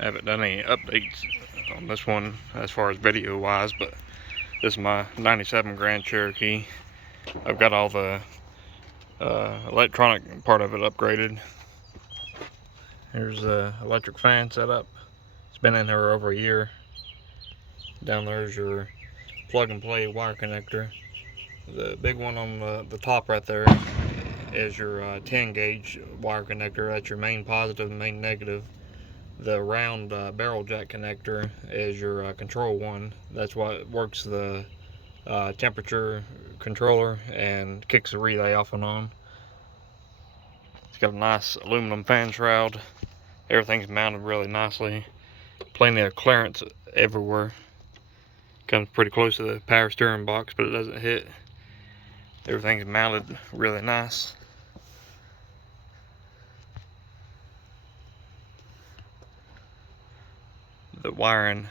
I haven't done any updates on this one as far as video wise, but this is my 97 Grand Cherokee. I've got all the electronic part of it upgraded. Here's the electric fan set up. It's been in there over a year. Down there's your plug and play wire connector. The big one on the top right there is your 10 gauge wire connector. That's your main positive and main negative. The round barrel jack connector is your control one. That's what works the temperature controller and kicks the relay off and on. It's got a nice aluminum fan shroud. Everything's mounted really nicely. Plenty of clearance everywhere. Comes pretty close to the power steering box, but it doesn't hit. Everything's mounted really nice. The wiring,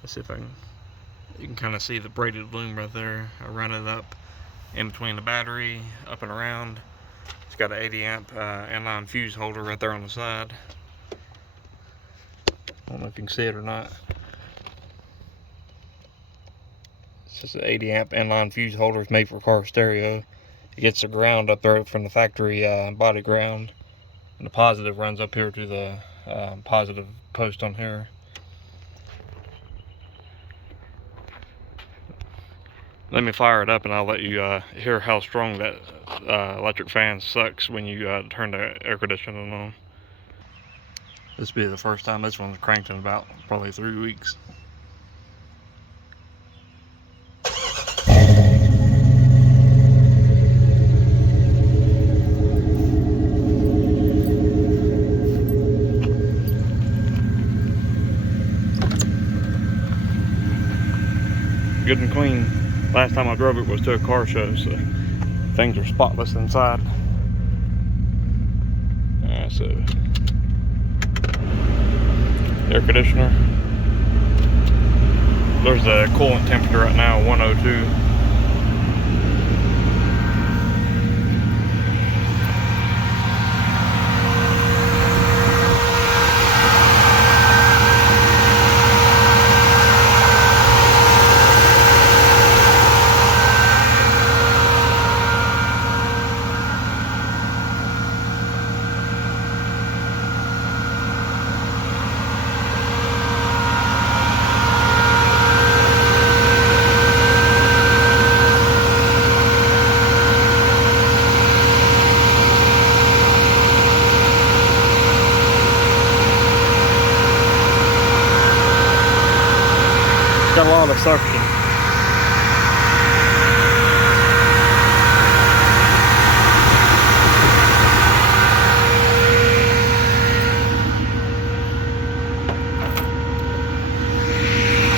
let's see if you can kind of see the braided loom right there. I run it up in between the battery, up and around. It's got an 80 amp inline fuse holder right there on the side. I don't know if you can see it or not. It's just an 80 amp inline fuse holder. It's made for car stereo. It gets the ground up there from the factory body ground, and the positive runs up here to the positive post on here. Let me fire it up and I'll let you hear how strong that electric fan sucks when you turn the air conditioning on. This will be the first time this one's cranked in about probably 3 weeks. Good and clean. Last time I drove it was to a car show, so things are spotless inside. So air conditioner. There's the coolant temperature right now, 102. Got a lot of suction.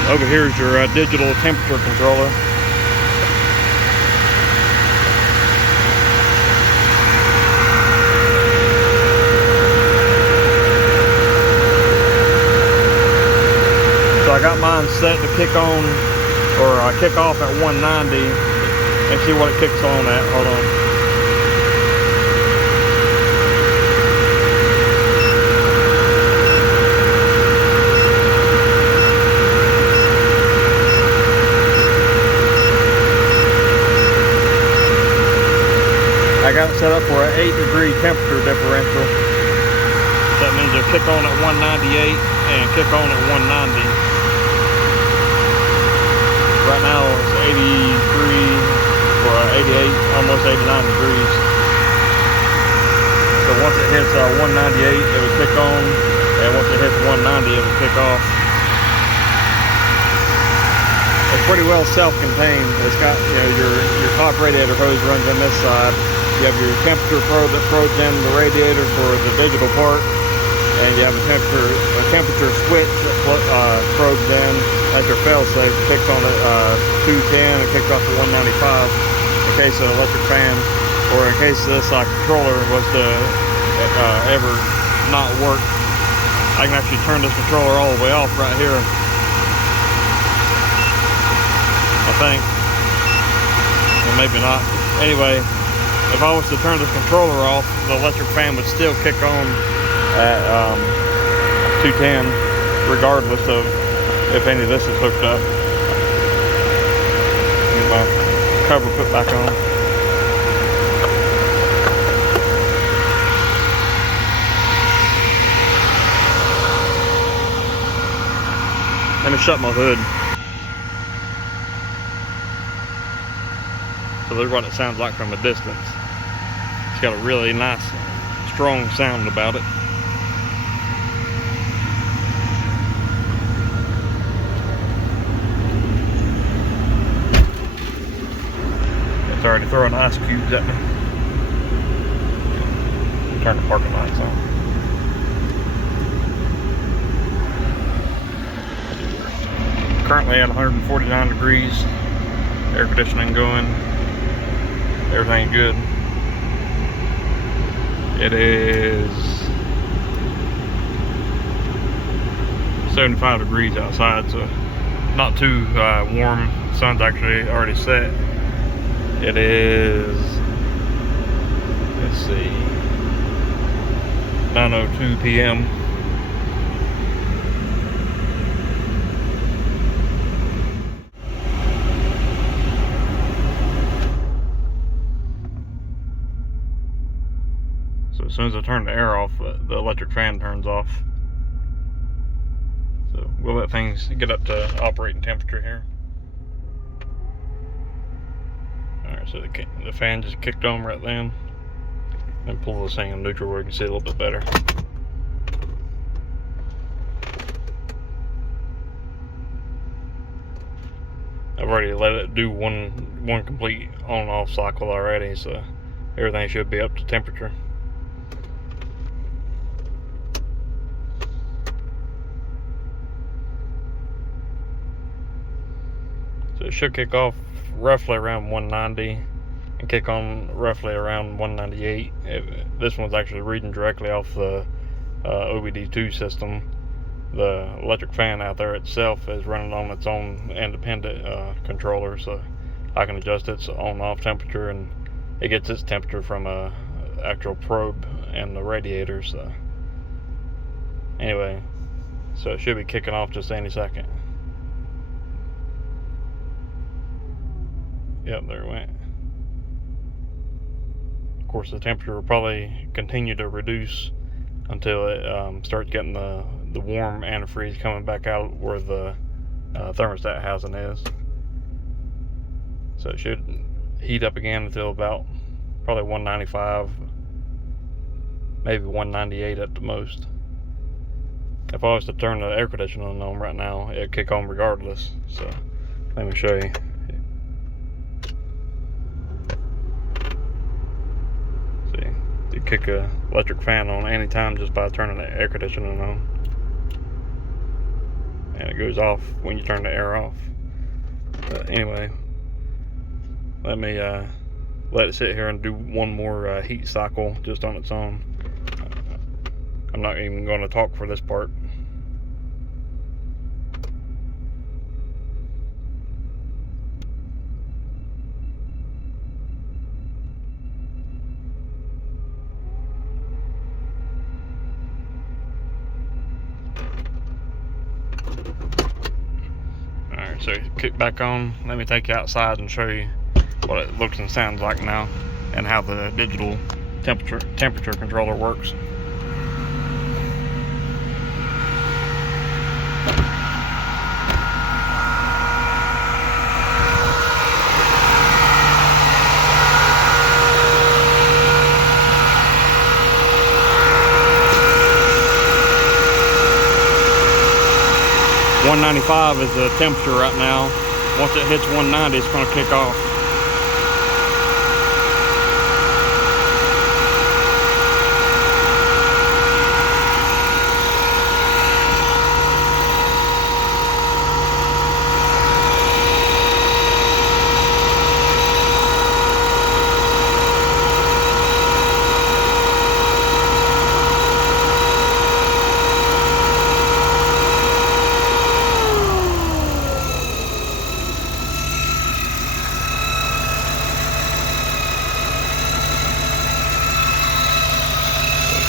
Over here is your digital temperature controller. So I got mine set to kick on, or kick off at 190, and see what it kicks on at. Hold on. I got it set up for an 8-degree temperature differential. That means it'll kick on at 198 and kick on at 190. Right now it's 83 or 88, almost 89 degrees. So once it hits 198, it will kick on, and once it hits 190, it will kick off. It's pretty well self-contained. It's got, you know, your top radiator hose runs on this side. You have your temperature probe that probes in the radiator for the digital part, and you have a temperature switch that probes in. That's your fail-safe. It kicks on at 210 and kicks off to 195 in case of electric fan, or in case this controller was to ever not work. I can actually turn this controller all the way off right here, I think, or maybe not. Anyway, if I was to turn this controller off, the electric fan would still kick on at 210, regardless of if any of this is hooked up. Get my cover put back on. Let me shut my hood. So there's what it sounds like from a distance. It's got a really nice, strong sound about it. It's already throwing ice cubes at me. Turn the parking lights on. Currently at 149 degrees. Air conditioning going. Everything good. It is 75 degrees outside, so not too warm. The sun's actually already set. It is, let's see, 9:02 p.m. So as soon as I turn the air off, the electric fan turns off. So we'll let things get up to operating temperature here. Alright, so the fan just kicked on right then. And pull this thing in neutral where you can see a little bit better. I've already let it do one complete on and off cycle already, so everything should be up to temperature. So it should kick off roughly around 190 and kick on roughly around 198. This one's actually reading directly off the OBD2 system. The electric fan out there itself is running on its own independent controller, so I can adjust its on-off temperature, and it gets its temperature from a actual probe and the radiator. So anyway, so it should be kicking off just any second. Yep, there it went. Of course, the temperature will probably continue to reduce until it starts getting the warm antifreeze coming back out where the thermostat housing is. So it should heat up again until about probably 195, maybe 198 at the most. If I was to turn the air conditioning on right now, it'd kick on regardless. So let me show you. You kick a electric fan on any time just by turning the air conditioning on, and it goes off when you turn the air off. But anyway, let me let it sit here and do one more heat cycle just on its own. I'm not even going to talk for this part. Alright, so kick back on. Let me take you outside and show you what it looks and sounds like now, and how the digital temperature controller works. .195 is the temperature right now. Once it hits 190, it's going to kick off.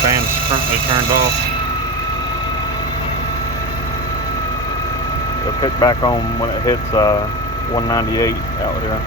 Fan's currently turned off. It'll kick back on when it hits 198 out here.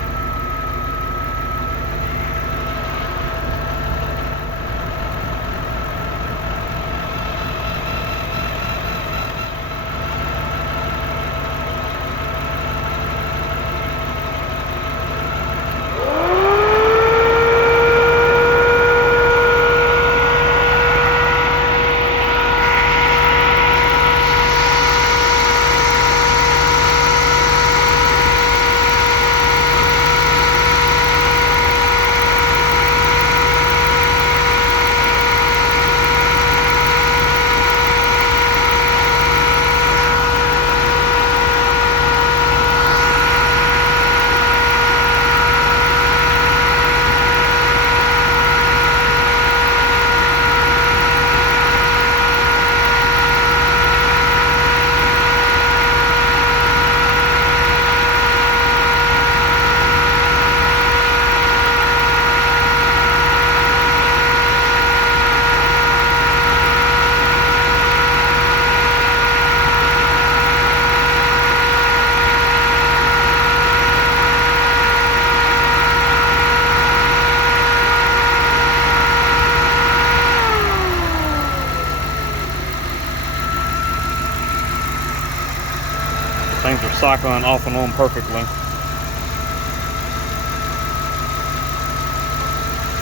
Things are cycling off and on perfectly.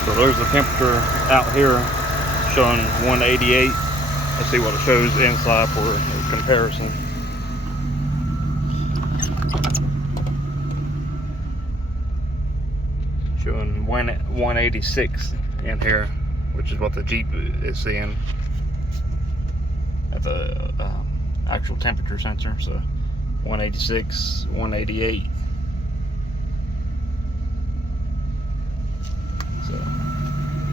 So there's the temperature out here showing 188. Let's see what it shows inside for comparison. Showing 186 in here, which is what the Jeep is seeing at the actual temperature sensor. So 186, 188. So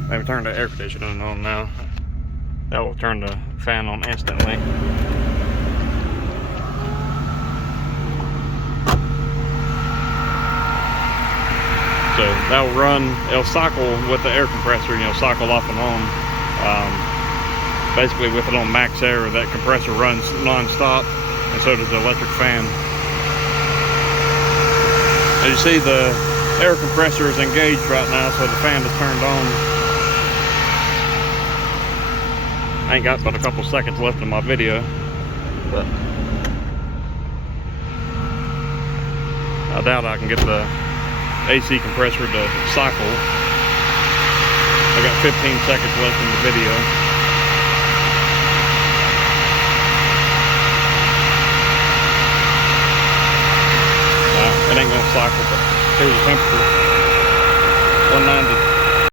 maybe turn the air conditioning on now. That will turn the fan on instantly. So that will run, it'll cycle with the air compressor, you know, cycle off and on. Basically with it on max air, that compressor runs non-stop, and so does the electric fan. As you see, the air compressor is engaged right now, so the fan is turned on. I ain't got but a couple seconds left in my video, but I doubt I can get the AC compressor to cycle. I got 15 seconds left in the video. It ain't gonna cycle, but here's the temperature, 192.